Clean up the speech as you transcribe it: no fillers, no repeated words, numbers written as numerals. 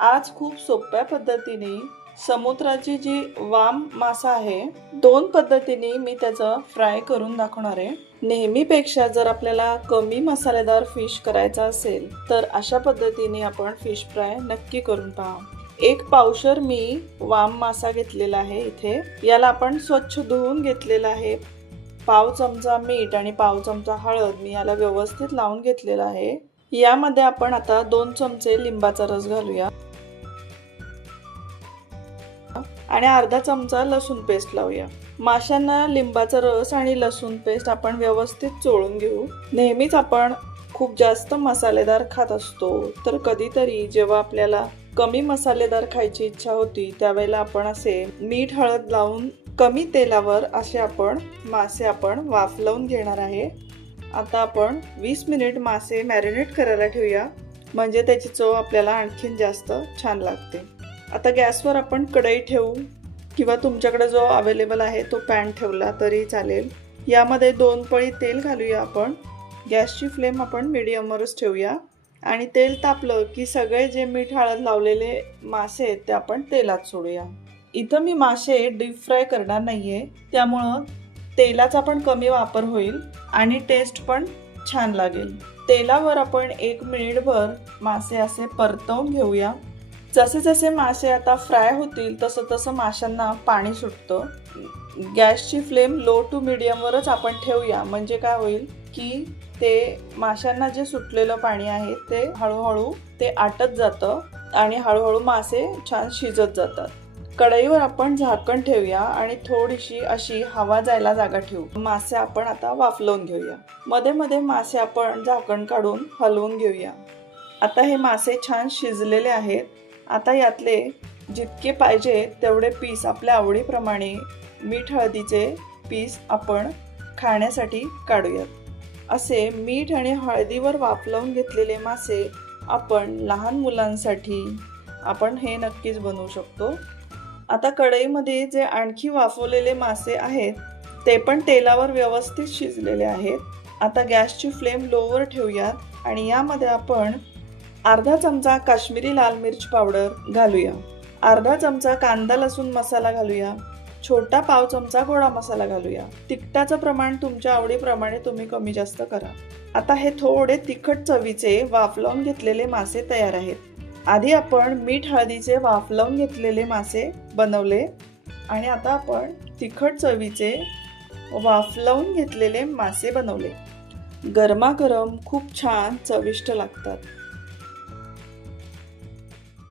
आज खूप सोप्या पद्धतीने समुद्राची जी वाम मासा आहे, दोन पद्धतीने मी त्याचं फ्राय करून दाखवणार आहे। नेहमीपेक्षा जर आपल्याला कमी मसालेदार फिश करायचा असेल तर अशा पद्धतीने आपण फिश फ्राय नक्की करून पहा। एक पावशर मी वाम मासा घेतलेला आहे इथे। याला आपण स्वच्छ धुवून घेतलेला आहे। पाव चमचा मीठ आणि पाव चमचा हळद मी याला व्यवस्थित लावून घेतलेला आहे। यामध्ये आपण आता 2 चमचे लिंबाचा रस घालूया आणि अर्धा चमचा लसूण पेस्ट लावूया। माशांना लिंबाचा रस आणि लसूण पेस्ट आपण व्यवस्थित चोळून घेऊ। नेहमीच आपण खूप जास्त मसालेदार खात असतो, तर कधीतरी जेव्हा आपल्याला कमी मसालेदार खायची इच्छा होती त्यावेळेला आपण असे मीठ हळद लावून कमी तेलावर असे आपण मासे वाफ लावून घेणार आहे। आता आपण 20 मिनिट मासे मॅरिनेट करायला ठेवूया, म्हणजे त्याची चव आपल्याला आणखीन जास्त छान लागते। आता गॅसवर आपण कढई ठेवू किंवा तुमच्याकडे जो अवेलेबल आहे तो पॅन ठेवला तरी चालेल। यामध्ये 2 पळी तेल घालूया आपण। गॅसची फ्लेम आपण मीडियमवरच ठेवूया आणि तेल तापलं की सगळे जे मीठ हळद लावलेले मासे आहेत ते आपण तेलात सोडूया। इथं मी मासे डीप फ्राय करणार नाहीये, त्यामुळं तेलाचा पण कमी वापर होईल आणि टेस्ट पण छान लागेल। तेलावर आपण 1 मिनिटभर मासे असे परतवून घेऊया। जसे जसे मासे आता फ्राय होतील तसं तसं माशांना पाणी सुटतं। गॅसची फ्लेम लो टू मीडियमवरच आपण ठेवूया, म्हणजे काय होईल की ते माशांना जे सुटलेलं पाणी आहे ते हळूहळू ते आटत जातं आणि हळूहळू मासे छान शिजत जातात। कढईवर आपण झाकण ठेवूया आणि थोडीशी अशी हवा जायला जागा ठेवू। मासे आपण आता वाफलवून घेऊया। मध्ये मध्ये मासे आपण झाकण काढून हलवून घेऊया। आता हे मासे छान शिजलेले आहेत। आता यातले जितके पाहिजे तेवढे पीस आपल्या आवडीप्रमाणे मीठ हळदीचे पीस आपण खाण्यासाठी काढूयात। असे मीठ आणि हळदीवर वाफलवून घेतलेले मासे आपण लहान मुलांसाठी आपण हे नक्कीच बनवू शकतो। आता कढईमध्ये जे आणखी वाफवलेले मासे आहेत ते पण तेलावर व्यवस्थित शिजलेले आहेत। आता गॅसची फ्लेम लोवर ठेवूयात आणि यामध्ये आपण अर्धा चमचा काश्मीरी लाल मिर्च पावडर घालूया। अर्धा चमचा कांदा लसूण मसाला घालूया। छोटा पाव चमचा गोडा मसाला घालूया। तिखटाचं प्रमाण तुमच्या आवडीप्रमाणे तुम्ही कमी जास्त करा। आता हे थोडे तिखट चवीचे वाफलावून घेतलेले मासे तयार आहेत। आधी आपण मीठ हळदीचे वाफलावून घेतलेले मासे बनवले आणि आता आपण तिखट चवीचे वाफलावून घेतलेले मासे बनवले। गरमागरम खूप छान चविष्ट लागतात।